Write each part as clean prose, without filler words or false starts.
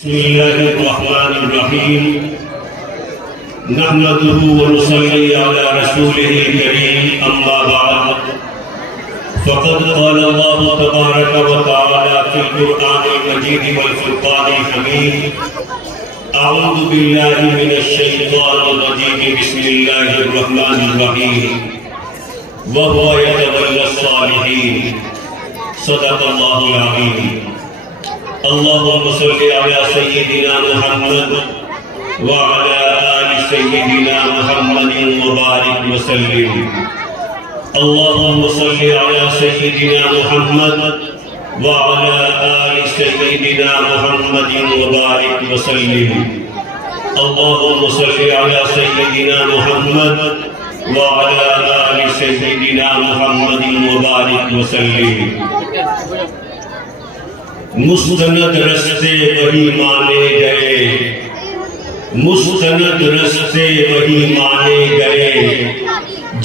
بسم الله الرحمن الرحيم نحمده ونصلي على رسوله الكريم أما بعد فقد قال الله تبارك وتعالى في القرآن المجيد والفرقان الحميد أعوذ بالله من الشيطان الرجيم بسم الله الرحمن الرحيم وهو يتولى الصالحين صدق الله العظيم اللهم صل على سيدنا محمد وعلى آل سيدنا محمد وبارك وسلم اللهم صل على سيدنا محمد وعلى آل سيدنا محمد وبارك وسلم اللهم صل على سيدنا محمد وعلى آل سيدنا محمد وبارك وسلم مستند رستے وہی مانے گئے مستند رستے وہی مانے گئے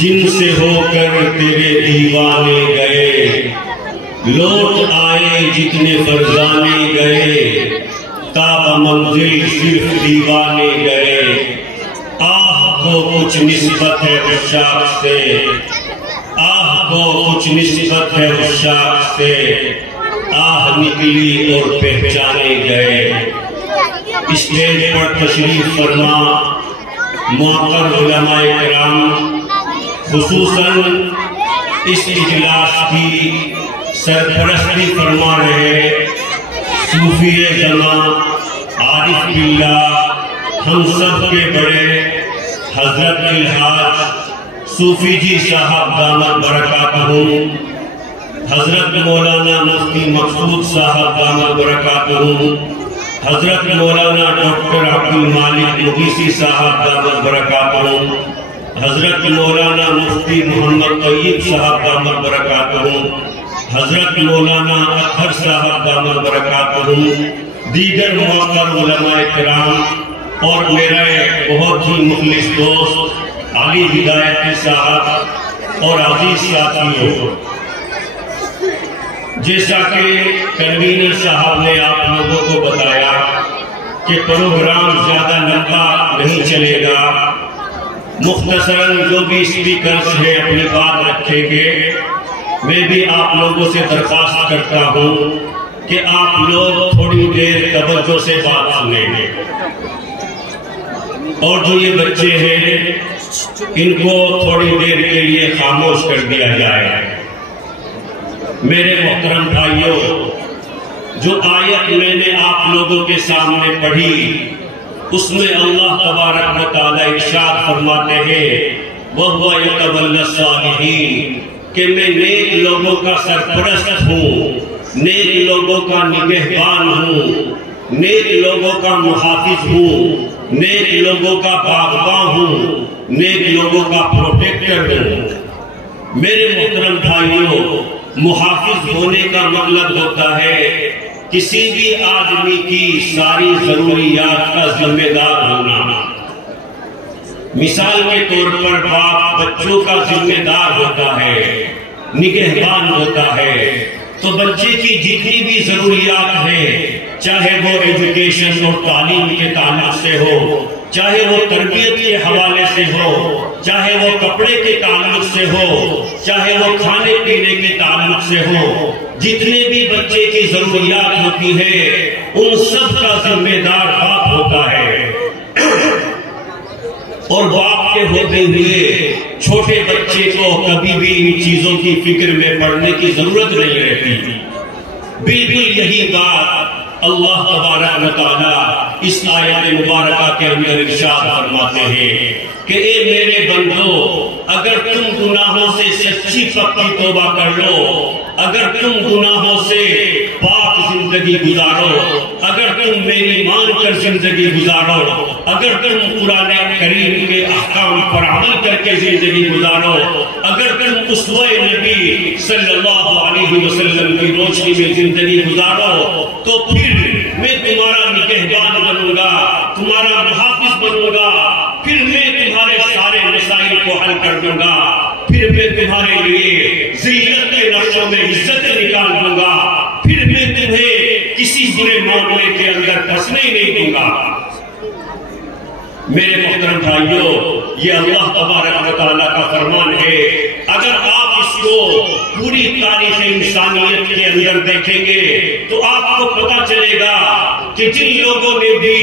جن سے ہو کر تیرے دیوانے گئے لوٹ آئے جتنے فرزانے گئے تاب منزل صرف دیوانے گئے آہ کو کچھ نسبت ہے عشاق سے آہ کو کچھ نسبت ہے عشاق سے آہ نکلی اور پہچانے گئے اسٹیج پر تشریف فرما معقر علماء کرام خصوصاً اس اجلاس کی سرپرستی فرما رہے صوفی جماع عارف باللہ ہم سب کے بڑے حضرت الحاج صوفی جی صاحب دامت برکاتہم حضرت مولانا مفتی مقصود صاحب دامت برکاتہم حضرت مولانا ڈاکٹر عبدالمالک مغیثی صاحب دامت برکاتہم حضرت مولانا مفتی محمد طیب صاحب دامت برکاتہم حضرت مولانا اطہر صاحب دامت برکاتہم دیگر معقر علماء کرام اور میرے بہت ہی مخلص دوست علی ہدایتی صاحب اور عزیز ساتھیوں، جیسا کہ کنوینر صاحب نے آپ لوگوں کو بتایا کہ پروگرام زیادہ لمبا نہیں چلے گا، مختصراً جو بھی اسپیکرز ہیں اپنی بات رکھیں گے۔ میں بھی آپ لوگوں سے درخواست کرتا ہوں کہ آپ لوگ تھوڑی دیر توجہ سے بات سنیں گے، اور جو یہ بچے ہیں ان کو تھوڑی دیر کے لیے خاموش کر دیا جائے۔ میرے محترم بھائیوں، جو آیت میں نے آپ لوگوں کے سامنے پڑھی اس میں اللہ تبارک و تعالی ارشاد فرماتے ہیں وَهُوَ يَتَوَلَّى الصَّالِحِينَ کہ میں نیک لوگوں کا سرپرست ہوں، نیک لوگوں کا نگہبان ہوں، نیک لوگوں کا محافظ ہوں، نیک لوگوں کا باغباں ہوں، نیک لوگوں کا پروٹیکٹر ہوں۔ میرے محترم بھائیوں، محافظ ہونے کا مطلب ہوتا ہے کسی بھی آدمی کی ساری ضروریات کا ذمہ دار ہونا۔ مثال کے طور پر باپ بچوں کا ذمہ دار ہوتا ہے، نگہبان ہوتا ہے، تو بچے کی جتنی بھی ضروریات ہیں، چاہے وہ ایجوکیشن اور تعلیم کے تعلق سے ہو، چاہے وہ تربیت کے حوالے سے ہو، چاہے وہ کپڑے کے تعلق سے ہو، چاہے وہ کھانے پینے کے تعلق سے ہو، جتنے بھی بچے کی ضروریات ہوتی ہے ان سب کا ذمہ دار باپ ہوتا ہے۔ اور باپ کے ہوتے ہوئے چھوٹے بچے کو کبھی بھی ان چیزوں کی فکر میں پڑنے کی ضرورت نہیں رہتی۔ بالکل یہی بات اللہ تبارک و تعالیٰ اس آیت مبارکہ کے اندر ارشاد فرماتے ہیں کہ اے میرے بندو، اگر تم گناہوں سے سچی پکی توبہ کر لو، اگر تم گناہوں سے پاک زندگی گزارو، اگر تم میری مان کر زندگی گزارو، اگر تم قرآن کریم کے احکام پر عمل کر کے زندگی گزارو، اگر تم اسوہ نبی صلی اللہ علیہ وسلم کی روشنی میں زندگی گزارو، تو پھر میں تمہارا نگہبان بنوں گا، تمہارا محافظ بنوں گا، پھر میں تمہارے سارے مسائل کو حل کر دوں گا، پھر میں تمہارے لیے ذلت کے نقشوں میں عزت نکال دوں گا، پھر میں تمہیں کسی برے معاملے کے اندر پھنسنے میرے محترم بھائیوں، یہ اللہ تبارک و تعالیٰ کا فرمان ہے۔ اگر آپ اس کو پوری تاریخ انسانیت کے اندر دیکھیں گے تو آپ کو پتہ چلے گا کہ جن لوگوں نے بھی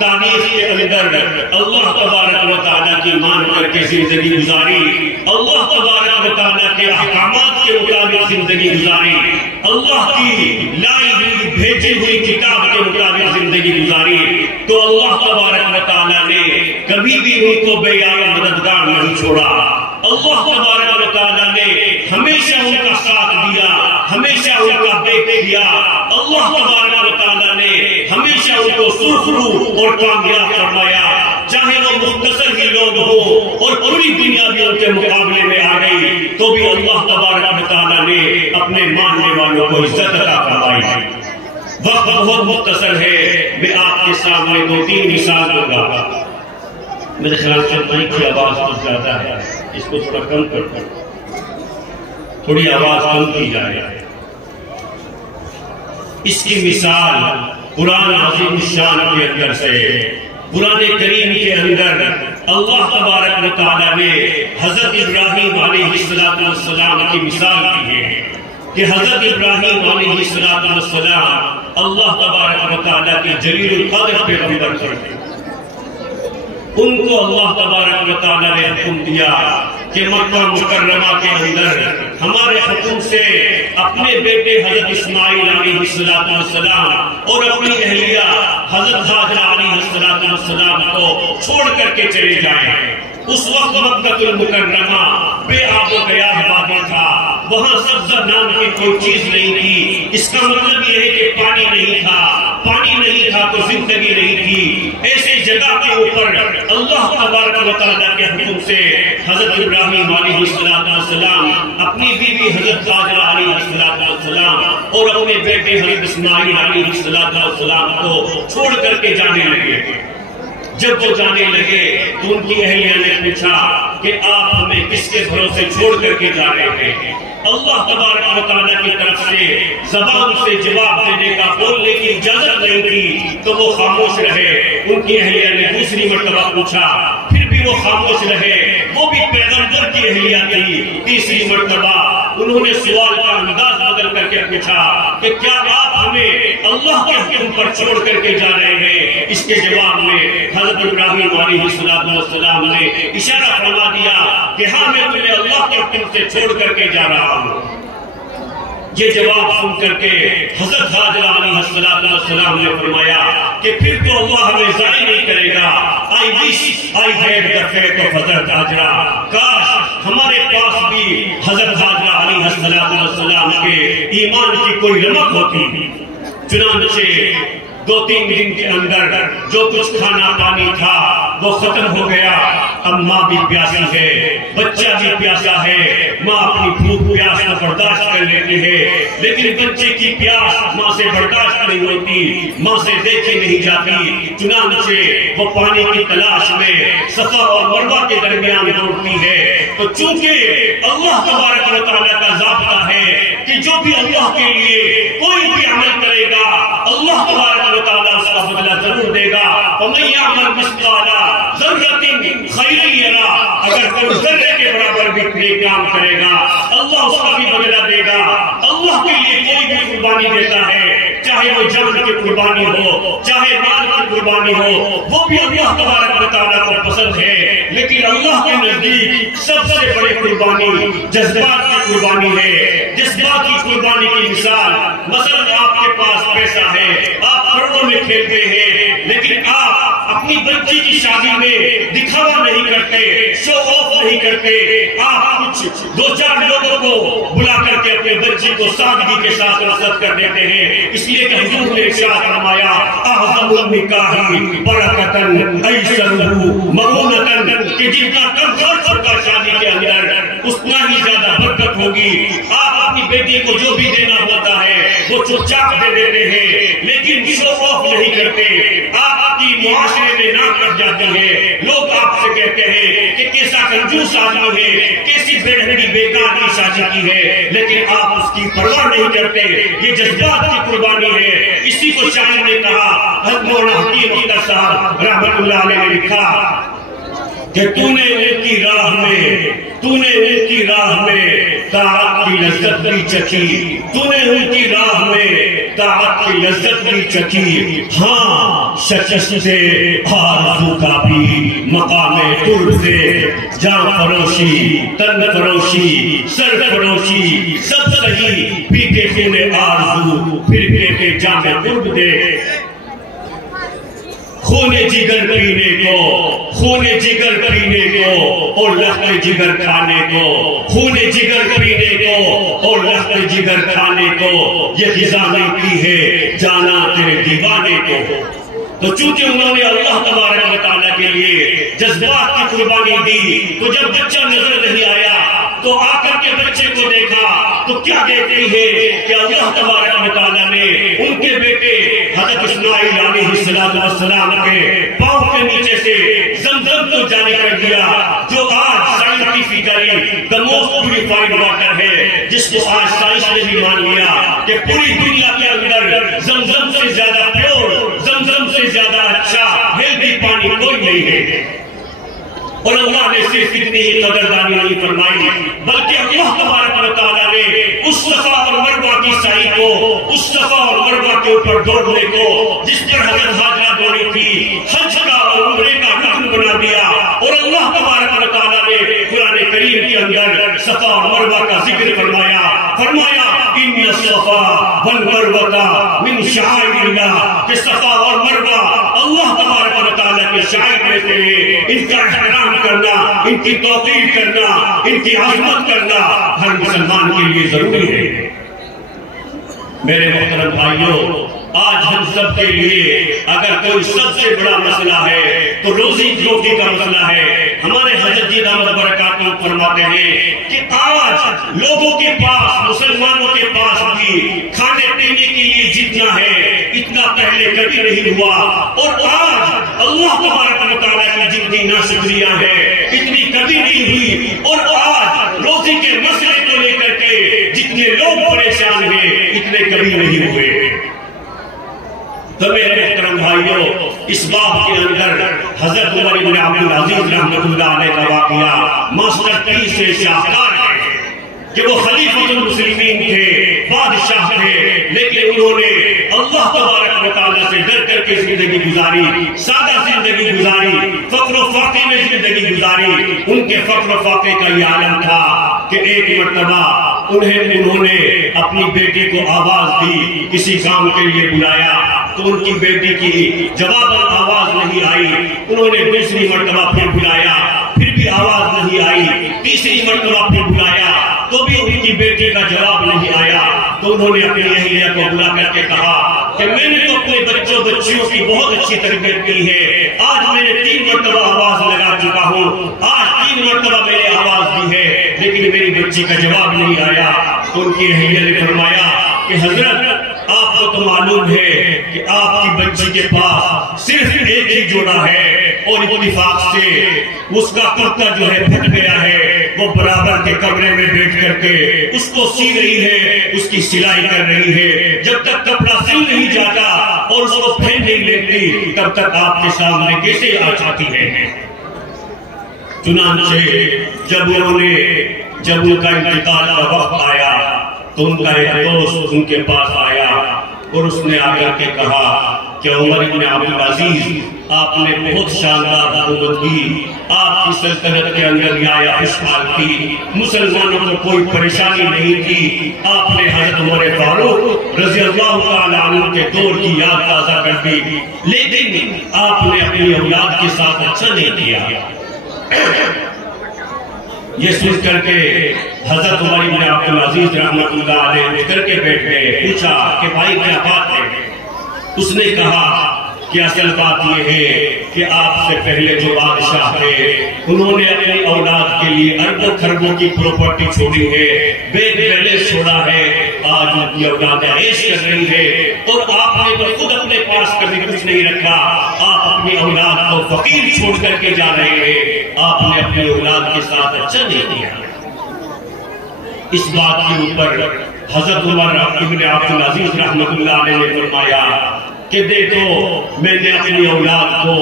تاریخ کے اندر اللہ تبارک و تعالیٰ کی مان کر کے زندگی گزاری، اللہ تبارک و تعالیٰ کے احکامات کے مطابق زندگی گزاری، اللہ کی لائی ہوئی بھیجی ہوئی کتاب کے مطابق زندگی گزاری، تو اللہ تبارک و تعالیٰ نے کبھی بھی ان کو بے یار مددگار نہیں چھوڑا۔ اللہ تبارک و تعالیٰ نے ہمیشہ ان کا ساتھ دیا، ہمیشہ ان کا دیکھ کیا۔ اللہ تبارک و تعالیٰ نے ہمیشہ ان کو سرخرو اور کامیاب فرمایا، چاہے وہ مختصر ہی لوگ ہوں اور پوری دنیا بھی ان کے مقابلے میں آ گئی تو بھی اللہ تبارک و تعالیٰ نے اپنے ماننے والوں کو عزت عطا فرمائی۔ وقت بہت مختصر ہے، میں آپ کے سامنے 2-3 مثال دوں گا۔ میرے خیال سے مائک کی آواز کچھ زیادہ ہے، اس کو تھوڑا کم کر تھوڑی آواز کم کی جائے۔ اس کی مثال قرآن عظیم الشان کے اندر سے، قرآن کریم کے اندر اللہ تبارک و تعالیٰ نے حضرت ابراہیم علیہ السلام کی مثال دی ہے کہ حضرت ابراہیم علیہ السلام اللہ تبارک و تعالیٰ کے جلیل القدر پیغمبر تھے۔ ان کو اللہ تبارک و تعالیٰ نے حکم دیا کہ مکہ مکرمہ کے اندر ہمارے حکم سے اپنے بیٹے حضرت اسماعیل علیہ السلام اور اپنی اہلیہ حضرت ہاجرہ علیہ السلام کو چھوڑ کر کے چلے جائیں۔ اس وقت مکہ المکرمہ بے آب و گیاہ وادی تھا، وہاں سبزہ نام کی کوئی چیز نہیں تھی۔ اس کا مطلب یہ ہے کہ پانی نہیں تھا، پانی نہیں تھا تو زندگی نہیں تھی۔ ایسے جگہ کے اوپر اللہ تبارک و تعالیٰ کے حکم سے حضرت ابراہیم علیہ السلام اپنی بیوی حضرت ہاجرہ علیہ السلام اور اپنے بیٹے حضرت اسماعیل علیہ السلام کو چھوڑ کر کے جانے لگے۔ جب وہ جانے لگے تو ان کی اہلیہ نے پوچھا کہ آپ ہمیں کس کے بھروسے چھوڑ کر کے جا رہے ہیں؟ اللہ تبارک و تعالیٰ کی طرف سے زبان سے جواب دینے کا، بولنے کی اجازت نہیں تھی تو وہ خاموش رہے۔ ان کی اہلیہ نے دوسری مرتبہ پوچھا، پھر بھی وہ خاموش رہے۔ وہ بھی پیغمبر کی اہلیہ تھی۔ تیسری مرتبہ انہوں نے سوال کا انداز بدل کر کے پوچھا کہ کیا آپ ہمیں اللہ کے حکم پر چھوڑ کر کے جا رہے ہیں؟ اس کے جواب میں حضرت ابراہیم علیہ السلام نے اشارہ فرما دیا کہ ہاں میں تمہیں اللہ کے حکم سے چھوڑ کر کے جا رہا ہوں۔ یہ جواب سن کر کے حضرت ہاجرہ علیہ السلام نے فرمایا کہ پھر تو اللہ ہمیں ضائع نہیں کرے گا۔ I wish I had the faith of حضرت ہاجرہ، کاش ہمارے پاس بھی حضرت ہاجرہ علیہ السلام کے ایمان کی کوئی رمق ہوتی۔ چنانچہ 2-3 دن کے اندر جو کچھ کھانا پانی تھا وہ ختم ہو گیا۔ اب ماں بھی پیاسی ہے، بچہ بھی پیاسا ہے۔ ماں اپنی بھوک پیاس کو برداشت کر لیتی ہے، لیکن بچے کی پیاس ماں سے برداشت نہیں ہوتی، ماں سے دیکھی نہیں جاتی۔ چنانچہ وہ پانی کی تلاش میں صفا اور مروہ کے درمیان دوڑتی ہے۔ تو چونکہ اللہ تبارک و تعالیٰ کا ضابطہ ہے کہ جو بھی اللہ کے لیے کوئی بھی عمل کرے گا اللہ تبارک و تعالیٰ اس کا بدلہ ضرور دے گا۔ وَمَن يَعْمَلْ مِثْقَالَ ذَرَّةٍ خَيْرًا يَرَهُ، اگر کوئی ذرے کے برابر بھی نیک کام کرے گا اللہ اس کا بھی بدلہ دے گا۔ اللہ کے لیے کوئی بھی قربانی دیتا ہے، چاہے وہ جان کی قربانی ہو، چاہے مال کی قربانی ہو، وہ بھی اللہ تبارک و تعالیٰ کو پسند ہے۔ لیکن اللہ کے نزدیک سب سے بڑی قربانی جذبات کی قربانی ہے۔ جذبات کی قربانی کی مثال، مثلا آپ کے پاس پیسہ ہے، آپ کروڑوں میں کھیلتے ہیں، لیکن آپ اپنی بچی کی شادی میں دکھاوا نہیں کرتے، شو آف نہیں کرتے، آپ کچھ 2-4 لوگوں کو بلا کر کے اپنے بچی کو سادگی کے ساتھ رخصت کر دیتے ہیں۔ اس لیے کہ حضور نے ارشاد فرمایا اعظم النکاح برکتاً ایسرہ مغونتاً، کہ جتنا کم خرچ ہوگا شادی کے اندر اتنا ہی زیادہ برکت ہوگی۔ آپ اپنی بیٹی کو جو بھی دینا ہوتا ہے وہ چپ چاپ دے دیتے ہیں، لیکن شو آف نہیں کرتے۔ آپ کی کی معاشرے میں نام کر جاتی ہے. لوگ آپ سے کہتے ہیں کہ کیسا کنجوس آدمی ہے, کیسی بےڈھنگی بیکار کی شادی کی ہے, لیکن آپ اس کی پرواہ نہیں کرتے. یہ جذبات کی قربانی ہے. اسی کو شاعر نے کہا, حضرت مولانا حکیم اختر صاحب رحمت اللہ علیہ نے لکھا کہ تو نے ان کی راہ میں طاعت کی لذت بھی چکھی, تو نے ان کی راہ میں طاعت کی لذت بھی چکھی. ہاں شکست آرزو کا بھی مقام قرب سے, جان فروشی, تن فروشی, سر فروشی سب صحیح, پیتے خون آرزو پھر پیتے جام قرب دے. خون جگر پینے کو اور لخت جگر کھانے کو, خون جگر پینے کو اور لخت جگر کھانے کو, یہ غذا ملتی ہے جانا تیرے دیوانے کو. تو چونکہ انہوں نے اللہ تبارک و تعالیٰ کے لیے جذبات کی قربانی دی, تو جب بچہ نظر نہیں آیا تو آ کر کے بچے کو دیکھا تو کیا دیکھتی ہے کہ اللہ تبارک و تعالیٰ نے ان کے بیٹے حضرت اسماعیل علیہ السلام کے پاؤں کے نیچے سے زمزم کو جاری کر دیا, جو آج scientifically the most purified water ہے, جس کو آج سائنس نے بھی مان لیا کہ پوری دنیا کے اندر زمزم سے زیادہ پیور, زمزم سے زیادہ اچھا ہیلدی پانی کوئی نہیں ہے. اور اللہ نے صرف اتنی ہی قدردانی نہیں فرمائی, بلکہ اللہ تبارک و تعالیٰ نے اس صفا اور مروہ کی سعی کو, اس صفا اور مروہ کے اوپر دوڑنے کو جس پر حضرت حاجرہ دوڑی تھی, حج کا اور عمرے کا رکن بنا دیا. اور اللہ تبارک و تعالیٰ نے قرآن کریم کے اندر صفا اور مروہ کا ذکر فرمایا ان الصفا والمروہ من شعائر اللہ, کہ صفا اور مروہ اللہ تبارک و تعالیٰ کے شعائر میں سے ہیں. ان کا احترام کرنا, ان کی توقیر کرنا, ان کی عظمت کرنا ہر مسلمان کے لیے ضروری ہے. میرے محترم بھائیوں, آج ہم سب کے لیے اگر کوئی سب سے بڑا مسئلہ ہے تو روزی روٹی کا مسئلہ ہے. ہمارے حضرت جی دامت برکاتہ فرماتے ہیں کہ آج لوگوں کے پاس, مسلمانوں کے پاس بھی کھانے پینے کے لیے جتنا ہے اتنا پہلے کبھی نہیں ہوا. اور آج اللہ تبارک و تعالیٰ کی جتنی ناشکریاں ہیں اتنی کبھی نہیں ہوئی. اور آج روزی کے مسئلے کو لے کر کے جتنے لوگ پریشان ہیں اتنے کبھی نہیں ہوئے. تو میرے محترم بھائیوں, اس باب کے اندر حضرت عمر بن عبد العزیز رحمۃ اللہ علیہ کا واقعہ ماسٹر پیس سے شاہکار ہے کہ وہ خلیفۃ المسلمین تھے, بادشاہ تھے, لیکن انہوں نے اللہ تبارک و تعالیٰ سے ڈر کر کے زندگی گزاری, سادہ زندگی گزاری, فقر و فاقے میں زندگی گزاری. ان کے فقر و فاقے کا یہ عالم تھا کہ ایک مرتبہ انہوں نے اپنی بیٹی کو آواز دی, کسی کام کے لیے بلایا, تو ان کی بیٹی کی جواب آواز نہیں آئی. انہوں نے دوسری مرتبہ پھر بلایا, پھر بھی آواز نہیں آئی. تیسری مرتبہ پھر بلایا تو بھی ان کی بیٹی کا جواب نہیں آیا. تو انہوں نے اپنی اہلیہ کو بلا کر کے کہا کہ میں نے تو اپنے بچیوں کی بہت اچھی تربیت کی ہے, آج میں نے 3 مرتبہ آواز لگا چکا ہوں, آج 3 مرتبہ میں نے آواز دی ہے, لیکن میری بچی کا جواب نہیں آیا. تو ان کی اہلیہ نے فرمایا کہ حضرت آپ کو تو معلوم ہے کہ آپ کی بچی کے پاس صرف ایک ہی جوڑا ہے, اور اتفاق سے اس کا کرتا جو ہے پھٹ گیا ہے, وہ برابر کے کمرے میں بیٹھ کر کے اس کو سی رہی ہے, اس کی سلائی کر رہی ہے. جب تک کپڑا سل نہیں جاتا اور اس کو پہن نہیں لیتی تب تک آپ کے سامنے کیسے آ جاتی ہے. چنانچہ جب ان کا انتقال کا وقت آیا تو ان کا ایک دوست ان کے پاس آیا اور اس نے آ کر کے کہا کہ عمر بن عبد العزیز, آپ نے بہت شاندار حکومت کی, آپ کی سلطنت کے اندر رعایا خوشحال تھی, مسلمانوں کو کوئی پریشانی نہیں تھی. آپ نے حضرت عمر فاروق رضی اللہ تعالی عنہ کے دور کی یاد تازہ کر دی, لیکن آپ نے اپنی اولاد کے ساتھ اچھا نہیں کیا. یہ سن کر کے حضرت عمر بن عبد العزیز رحمۃ اللہ علیہ اٹھ کر کے بیٹھ گئے. پوچھا کہ بھائی کیا بات ہے؟ اس نے کہا کہ اصل بات یہ ہے کہ آپ سے پہلے جو بادشاہ تھے انہوں نے اپنی اولاد کے لیے اربوں خربوں کی پراپرٹی چھوڑی ہے، بینک بیلنس چھوڑا ہے، آج ان کی اولاد عیش کر رہی ہے، اور آپ نے تو خود اپنے پاس کبھی کچھ نہیں رکھا، آپ اپنی اولاد کو فقیر چھوڑ کر کے جا رہے ہیں، آپ نے اپنی اولاد کے ساتھ اچھا نہیں کیا۔ اس بات کے اوپر حضرت عمر ابن عبد العزیز رحمۃ اللہ علیہ نے فرمایا کہ دیکھو میں نے اپنی اولاد کو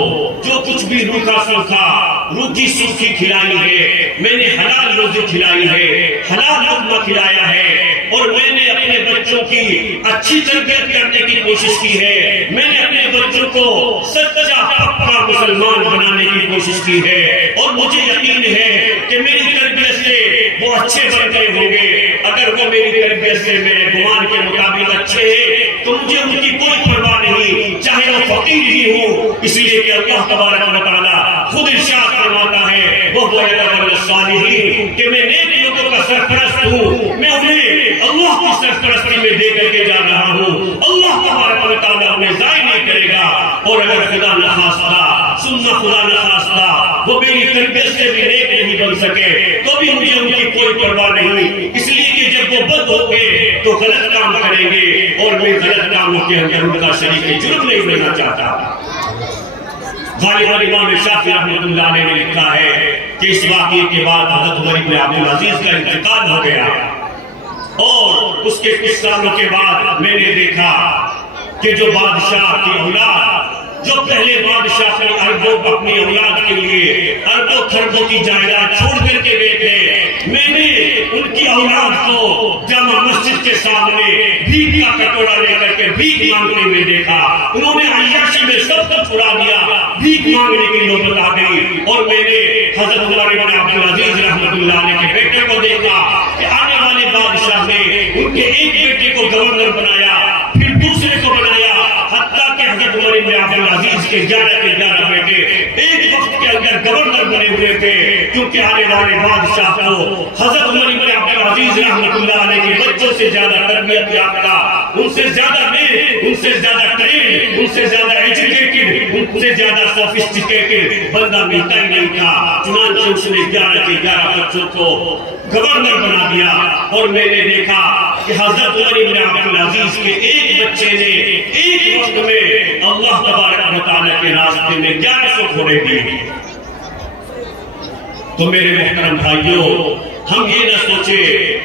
جو کچھ بھی روکھا سوکھا روٹی سوکھی کھلائی ہے، میں نے حلال روزی کھلائی ہے، حلال لقمہ کھلایا ہے، اور میں نے اپنے بچوں کی اچھی تربیت کرنے کی کوشش کی ہے، میں نے اپنے بچوں کو سچا پکا مسلمان بنانے کی کوشش کی ہے، اور مجھے یقین ہے کہ میری تربیت سے وہ اچھے بن گئے ہوں گے۔ اگر وہ میری تربیت سے میرے گمان کے مطابق اچھے ہیں تو مجھے ان کی کوئی پرواہ نہیں، چاہے وہ فقیر ہی ہو، اس لیے کہ اللہ تبارک و تعالیٰ خود ارشاد فرماتا ہے وہ الصالحین کہ میں نیک لوگوں کا سرپرست ہوں، میں انہیں اللہ کی سرپرستی میں دے کر کے جا رہا ہوں، اللہ تبارک و تعالیٰ انہیں ضائع نہیں کرے گا۔ اور اگر خدا نخواستہ سننا خدا نخواستہ وہ میری تربیت سے بھی نیک نہیں بن سکے تو بھی مجھے ان کی کوئی پرواہ نہیں، اس لیے کہ جب وہ بد ہوں گے تو غلط کام کریں گے، اور میں غلط کاموں کے اندر ان کا شریک جرم نہیں بننا چاہتا۔ غالباً امام شافعی رحمۃ اللہ علیہ نے لکھا ہے کہ اس واقعے کے بعد حضرت عمر بن عبد العزیز کا انتقال ہو گیا، اور اس کے کچھ سالوں کے بعد میں نے دیکھا کہ جو بادشاہ کی اولاد، جو پہلے بادشاہ اپنی اولاد کے لیے اربوں خربوں کی جائیداد چھوڑ کر کے گئے تھے، میں نے ان کی اولاد کو جامع مسجد کے سامنے بھیک کا کٹورا لے کر کے بھیک مانگتے ہوئے دیکھا۔ انہوں نے عیاشی میں سب کچھ چھڑا دیا، بھیک مانگنے کی نوبت آ گئی، اور میں نے حضرت عمر بن عبد العزیز رحمۃ اللہ علیہ کے بیٹے کو دیکھا کہ آنے والے بادشاہ نے ان کے ایک بیٹے کو گورنر بنایا، پھر دوسرے کو بنایا، حتیٰ کہ حضرت عمر بن عبد العزیز کے 11 بیٹے ایک وقت کے اندر گورنر بنے ہوئے تھے، کیونکہ آنے والے بادشاہ کو حضرت عمر بن عبد العزیز رحمۃ اللہ علیہ کے بچوں سے زیادہ تربیت یافتہ، ان سے زیادہ نیک، ان سے زیادہ ٹرینڈ، ان سے زیادہ ایجوکیٹڈ، ان سے زیادہ سوفسٹیکیٹڈ بندہ ملتا ہی نہیں تھا۔ چنانچہ اس نے 11 کے 11 بچوں کو گورنر بنا دیا، اور میں نے دیکھا کہ حضرت عمر بن عبد العزیز کے ایک بچے نے ایک وقت میں اللہ تبارک و تعالیٰ کے راستے میں 1100 گھوڑے دیے۔ تو میرے محترم بھائیوں، ہم یہ نہ سوچے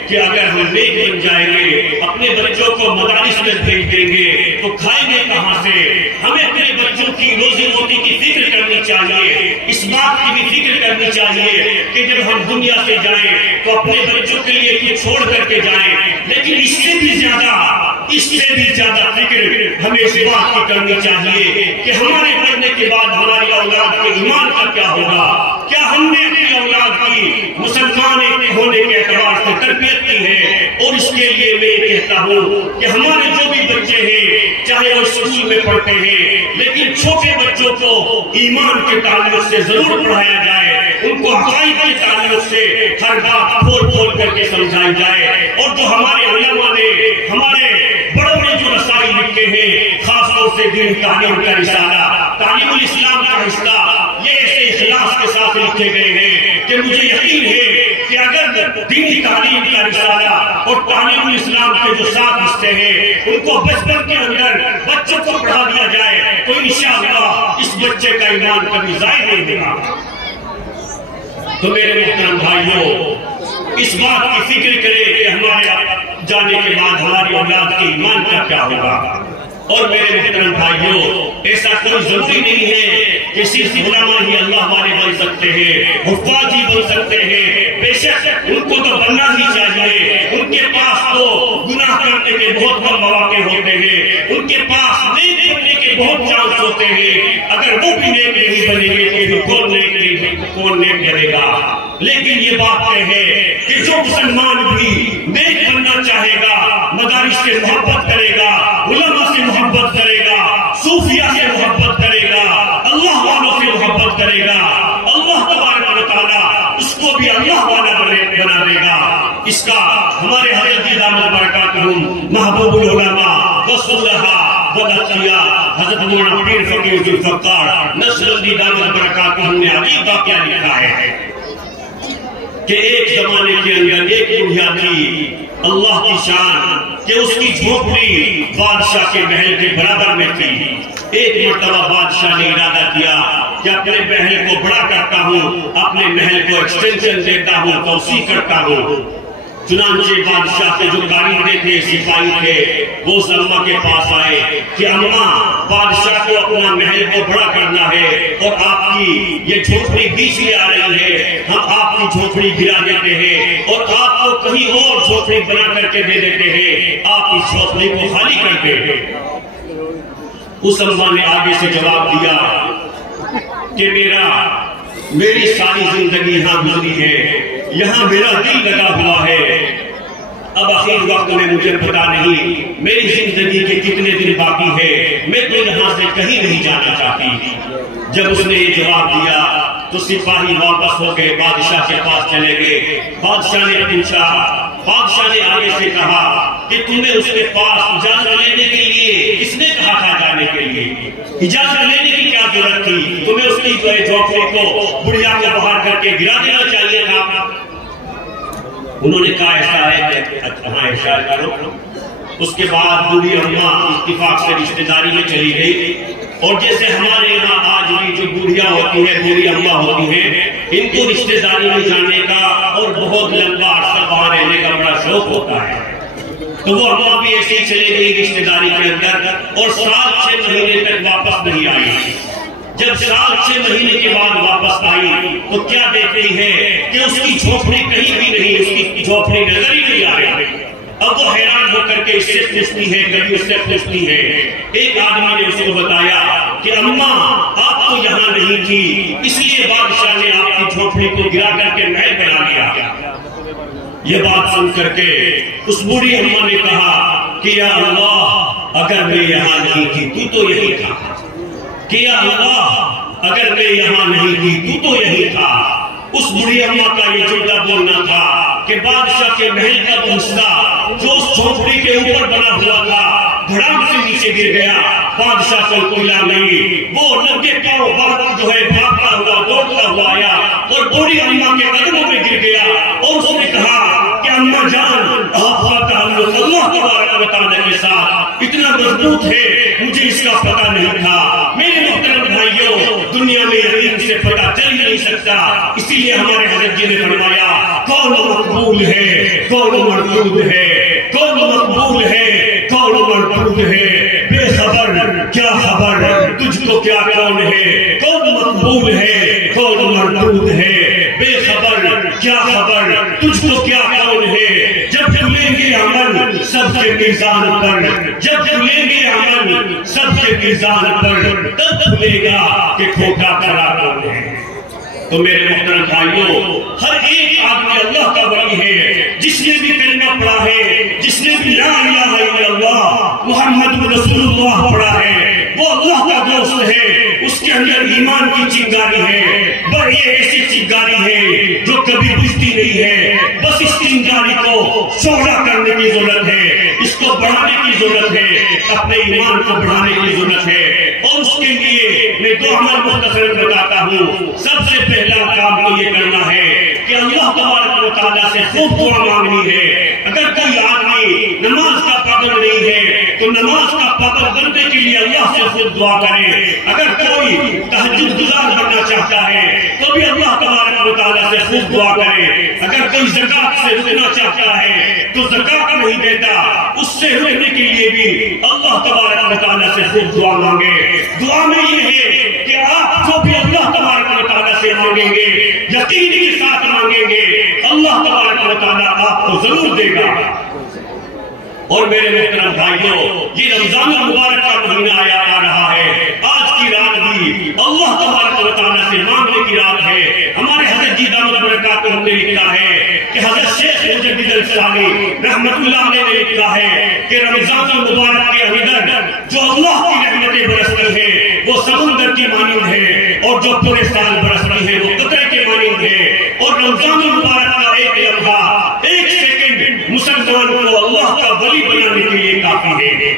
کہ اگر ہم نیک بن جائیں گے، اپنے بچوں کو مدارس میں بھیج دیں گے تو کھائیں گے کہاں سے؟ ہمیں اپنے بچوں کی روزی روٹی کی فکر کرنی چاہیے، اس بات کی بھی فکر کرنی چاہیے کہ جب ہم دنیا سے جائیں تو اپنے بچوں کے لیے کچھ چھوڑ کر کے جائیں، لیکن اس سے بھی زیادہ فکر ہمیں اس بات کی کرنی چاہیے کہ ہمارے مرنے کے بعد ہماری اولاد کے ایمان کا کیا ہوگا، کیا ہم نے اپنی اولاد کی مسلمان ہونے کے اعتبار سے تربیت کی ہے۔ اور اس کے لیے میں یہ کہتا ہوں کہ ہمارے جو بھی بچے ہیں چاہے وہ اسکول میں پڑھتے ہیں، لیکن چھوٹے بچوں کو ایمان کے تعلق سے ضرور پڑھایا جائے، ان کو عقائد کے تعلق سے ہر بات کھول کر کے سمجھائی جائے۔ اور جو ہمارے علماء نے ہمارے بڑوں نے جو رسائل لکھے ہیں، خاص طور سے دین تعلیم کا رسالہ، تعلیم الاسلام کا حصہ، یہ ایسے اخلاص کے ساتھ لکھے گئے ہیں کہ مجھے یقین ہے کہ اگر دینی تعلیم کا رسالہ اور تعلیم الاسلام کے جو 7 حصے ہیں ان کو بچپن کے اندر بچوں کو پڑھا دیا جائے تو انشاءاللہ اس بچے کا ایمان کبھی ضائع نہیں ہوگا۔ تو میرے محترم بھائیوں، اس بات کی فکر کریں کہ ہمارے جانے کے بعد ہماری اولاد کے ایمان کا کیا ہوگا۔ اور میرے محترم بھائیوں، ایسا کوئی ضروری نہیں ہے کہ صرف علماء ہی اللہ والے بن سکتے ہیں، حفاظ ہی بن سکتے ہیں، بے شک ان کو تو بننا ہی چاہیے، ان کے پاس تو گناہ کرنے کے بہت کم مواقع ہوتے ہیں، ان کے پاس نیک بننے کے بہت چانس ہوتے ہیں، اگر وہ بھی نیک نہیں بنیں گے تو کون نیک بنے گا۔ لیکن یہ بات ہے کہ جو مسلمان بھی نیک بننا چاہے گا، مدارس سے محبت کرے گا، علماء سے محبت کرے گا، صوفیہ سے محبت کرے گا، اللہ والوں سے محبت کرے گا، اللہ تبارک و تعالیٰ اس کو بھی اللہ والا بنا دے گا۔ اس کا ہمارے حضرت دامت برکاتہم محبوب العلماء والصلحاء والاتقیاء حضرت مولانا پیر فقیر ذوالفقار نصرالدین دامت برکاتہ نے عجیب واقعہ لکھا ہے کہ ایک زمانے کے اندر ایک بڑھیا تھی، اللہ کی شان کہ اس کی جھوپڑی بادشاہ کے محل کے برابر میں تھی۔ ایک مرتبہ بادشاہ نے ارادہ کیا کہ اپنے محل کو بڑا کرتا ہوں، اپنے محل کو ایکسٹینشن دیتا ہوں، توسیع کرتا ہوں۔ چنانچہ بادشاہ کے جو کارندے تھے، سپاہی تھے، وہ اس اماں کے پاس آئے کہ اماں، بادشاہ کو اپنا محل کو بڑا کرنا ہے اور آپ کی یہ جھوپڑی بیچ میں آ رہی ہے، ہم آپ کی جھوپڑی گرا دیتے ہیں اور آپ کو کہیں اور جھوپڑی بنا کر کے دے دیتے ہیں، آپ اس جھوپڑی کو خالی کر دیں۔ اس اماں نے آگے سے جواب دیا کہ میری ساری زندگی یہاں گزری ہے، یہاں میرا دل لگا ہوا ہے، اب آخر وقت میں مجھے پتا نہیں میری زندگی کے کتنے دن باقی ہے، میں تو یہاں سے کہیں نہیں جانا چاہتی۔ جب اس نے یہ جواب دیا تو سپاہی واپس ہو گئے، بادشاہ کے پاس چلے گئے۔ بادشاہ نے پوچھا، بادشاہ نے آگے سے کہا کہ تمہیں اس کے پاس اجازت لینے کے لیے کس نے کہا تھا جانے کے لیے؟ اجازت لینے کی کیا ضرورت تھی؟ تمہیں اس کی جھوپڑی کو بڑھیا کو باہر کر کے گرا دینا چاہیے تھا۔ انہوں نے کہا ایسا ہے کہ ہاں ارشاد کرو۔ اس کے بعد بوڑھی اماں اتفاق سے رشتہ داری میں چلی گئی، اور جیسے ہمارے یہاں آج بھی جو بوڑھیاں ہوتی ہیں، بوڑھی اماں ہوتی ہیں، ان کو رشتہ داری میں جانے کا اور بہت لمبا عرصہ وہاں رہنے کا بڑا شوق ہوتا ہے، تو وہ اماں بھی ایسے ہی چلے گئی رشتہ داری کے اندر، اور 7-6 مہینے تک واپس نہیں آئی۔ جب 7-6 مہینے کے بعد واپس آئی تو کیا دیکھتی ہے کہ اس کی جھوپڑی کہیں بھی نہیں، اس کی جھوپڑی نظر ہی نہیں آ رہی۔ اب وہ حیران ہو کر کے اس سے پوچھتی ہے، کبھی اس سے پوچھتی ہے۔ ایک آدمی نے اس کو بتایا کہ اماں آپ تو یہاں نہیں تھی، اس لیے بادشاہ نے آپ کی جھوپڑی کو گرا کر کے محل بنا لیا۔ یہ بات سن کر کے اس بوڑھی اماں نے کہا کہ یا اللہ، اگر میں یہاں نہیں تھی تو یہی تھا، کہ یا اللہ اگر میں یہاں نہیں تھی تو یہی تھا۔ اس بڑھی اماں کا یہ جملہ بولنا تھا کہ بادشاہ کے محل کا حصہ جو اس جھوپڑی کے اوپر بنا ہوا تھا دھڑام سے نیچے گر گیا، بادشاہ کو کوئی لا نہیں، وہ ننگے پاؤں جو ہے بھاگتا ہوا دوڑتا ہوا آیا اور بوڑھی اماں کے قدموں میں گر گیا، اور اس نے کہا کہ اماں جان، آپ کا تعلق اللہ تبارک و تعالیٰ کے ساتھ اتنا مضبوط ہے، مجھے اس کا پتہ نہیں تھا۔ میرے محترم بھائیوں، دنیا میں یقین سے پتہ چل نہیں سکتا، اسی لیے ہمارے حضرت جی نے فرمایا کون مقبول ہے، کون مردود ہے، کون مقبول ہے، کون مردود ہے، بے خبر کیا خبر تجھ کو کیا کون ہے، کون مقبول ہے، کون مردود ہے، بے خبر کیا خبر تجھ کو کیا کون ہے۔ جب کھلیں گے عمل سب کے میزان پر، جب کھلیں گے عمل سب کے میزان پر، تب کھلے گا کہ کھوٹا کھڑا کون ہے۔ تو میرے محترم بھائیوں، ہر ایک آدمی اللہ کا ولی ہے، جس نے بھی کلمہ پڑھا ہے، جس نے بھی لا الہ الا اللہ محمد رسول اللہ پڑھا ہے، وہ اللہ کا دوست ہے، اس کے اندر ایمان کی چنگاری ہے، بڑی ایسی چنگاری ہے جو کبھی بجھتی نہیں ہے۔ بس اس چنگاری کو شعلہ کرنے کی ضرورت ہے، اس کو بڑھانے کی ضرورت ہے، اپنے ایمان کو بڑھانے کی ضرورت ہے، اور اس کے لیے میں 2 عمل مختصر بتاتا ہوں۔ سب سے پہلا کام تو یہ کرنا ہے کہ اللہ تبارک و تعالیٰ سے خوب دعا مانگنی ہے۔ اگر کوئی آدمی نماز کا پابند نہیں ہے تو نماز کا پابند بننے کے لیے اللہ سے خود دعا کرے۔ اگر کوئی تہجد گزار بننا چاہتا ہے تو بھی اللہ تبارک و تعالیٰ سے خود دعا کرے۔ اگر کوئی زکات سے رکنا چاہتا ہے تو زکات نہیں دیتا، اس سے رکنے کے لیے بھی اللہ تبارک و تعالیٰ سے خود دعا مانگے۔ دعا میں یہ ہے کہ آپ جو بھی اللہ تبارک و تعالیٰ سے مانگیں گے، یقین کے ساتھ مانگیں گے، اللہ تبارک و تعالیٰ آپ کو ضرور دے گا۔ اور میرے محترم بھائیوں، یہ رمضان المبارک کا مہینہ آ رہا ہے، آج کی رات بھی اللہ تبارک و تعالیٰ سے مانگنے کی رات ہے۔ ہمارے حضرت جی دامت برکاتہ ہم نے لکھا ہے کہ حضرت شیخ مجدد الثانی رحمت اللہ علیہ نے لکھا ہے کہ رمضان المبارک کے اندر جو اللہ کی رحمتیں برستی ہیں وہ سمندر کی مانند ہے، اور جو پورے سال برستی ہیں وہ قطرے کے مانند ہے۔ اور رمضان المبارک کا ایک لمحہ، ایک سیکنڈ مسلمان کو اللہ کا ولی بنانے کے لیے کافی ہے۔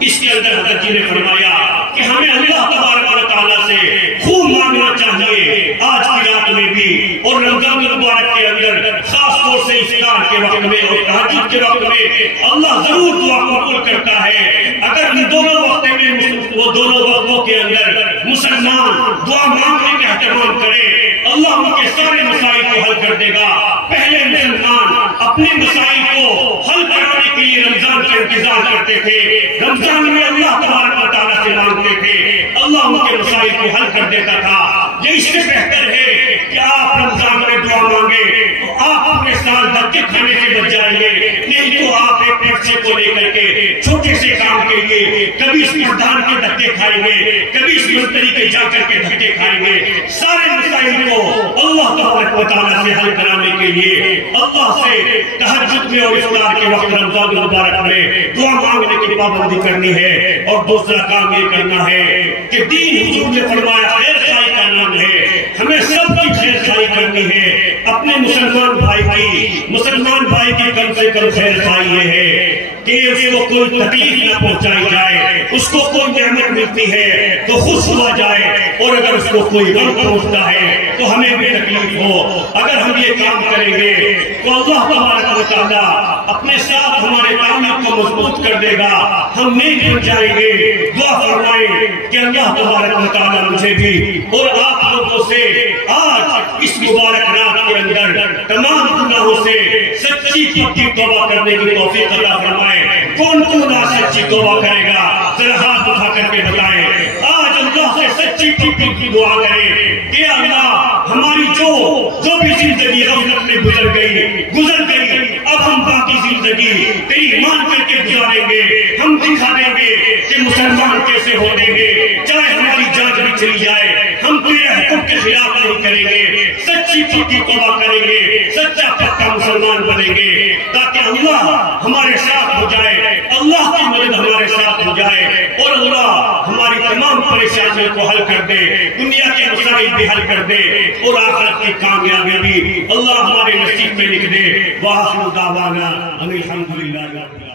اس کے اندر حضرت جی نے فرمایا کہ ہمیں اللہ تبارک و تعالیٰ سے خوب مانگنا چاہیے آج کی رات میں بھی اور رمضان المبارک کے اندر، خاص طور سے افطار کے وقت میں اور تہجد کے وقت میں اللہ ضرور دعا قبول کرتا ہے۔ اگر ان دونوں وقتوں میں وہ دونوں وقتوں کے اندر مسلمان دعا مانگنے کا اہتمام کرے، اللہ ان کے سارے مسائل کو حل کر دے گا۔ پہلے مسلمان اپنے مسائل کو حل کرانے کے لیے رمضان کا انتظار کرتے تھے، رمضان میں اللہ تبارک و تعالیٰ سے مانگتے تھے، اللہ ان کے مسائل کو حل کر دیتا تھا۔ یہ اس سے بہتر ہے کہ آپ رمضان میں دعا مانگے تو آپ اپنے سال دھکے کھانے سے بچ جائیں گے، نہیں تو آپ ایک پرچے کو لے کر کے چھوٹے سے کام کے لیے کبھی اس پردھان کے دھکے کھائیں گے، کبھی اس منتری کے جا کر کے دھکے کھائیں گے۔ سارے مسائل کو اللہ تبارک و تعالیٰ سے حل کرانے کے لیے اللہ سے تہجد میں اور افطار کے وقت رمضان المبارک میں دعا مانگنے کی پابندی کرنی ہے۔ اور دوسرا کام یہ کرنا ہے کہ دین حضور نے فرمایا خیر خواہی کا نام ہے، ہمیں سب کی خیر خواہی کرنی ہے۔ اپنے مسلمان بھائی کی کم سے کم خیر خواہی یہ ہے کہ اس کو کوئی تکلیف نہ پہنچائی جائے، اس کو کوئی نعمت ملتی ہے تو خوش ہوا جائے، اور اگر اس کو کوئی غم پہنچتا ہے تو ہمیں بھی تکلیف ہو۔ اگر ہم یہ کام کریں گے تو اللہ تبارک و تعالیٰ اپنے ساتھ ہمارے تعلق کو مضبوط کر دے گا، ہم نیک بن جائیں گے۔ دعا فرمائیں کہ اللہ تبارک و تعالیٰ مجھے بھی اور آپ لوگوں سے آج اس مبارک رات کے اندر تمام گناہوں سے سچی پکی توبہ کرنے کی توفیق عطا فرمائے۔ کون آج سچی توبہ کرے گا؟ ذرا ہاتھ اٹھا کر کے بتائیں۔ آج اللہ سے سچی پکی کی دعا کریں کہ اللہ ہماری جو بھی زندگی غفلت میں گزر گئی، اب ہم باقی زندگی تیری مان کر کے گزاریں گے، ہم دکھا دیں گے کہ مسلمان کیسے ہو دیں گے، چاہے ہماری جان بھی چلی جائے، ہم تیرے حکم کے خلاف نہیں کریں گے، سچی پکی توبہ کریں گے، سچا پکا مسلمان بنیں گے، تاکہ اللہ ہمارے ساتھ ہو جائے، اللہ کی مدد ہمارے ساتھ ہو جائے، اور اللہ ہماری تمام پریشانیوں کو حل کر دے، دنیا کے مسائل بھی حل کر دے، اور آخرت کی کامیابی بھی اللہ ہمارے نصیب میں لکھ دے۔ وآخر دعوانا ان الحمدللہ۔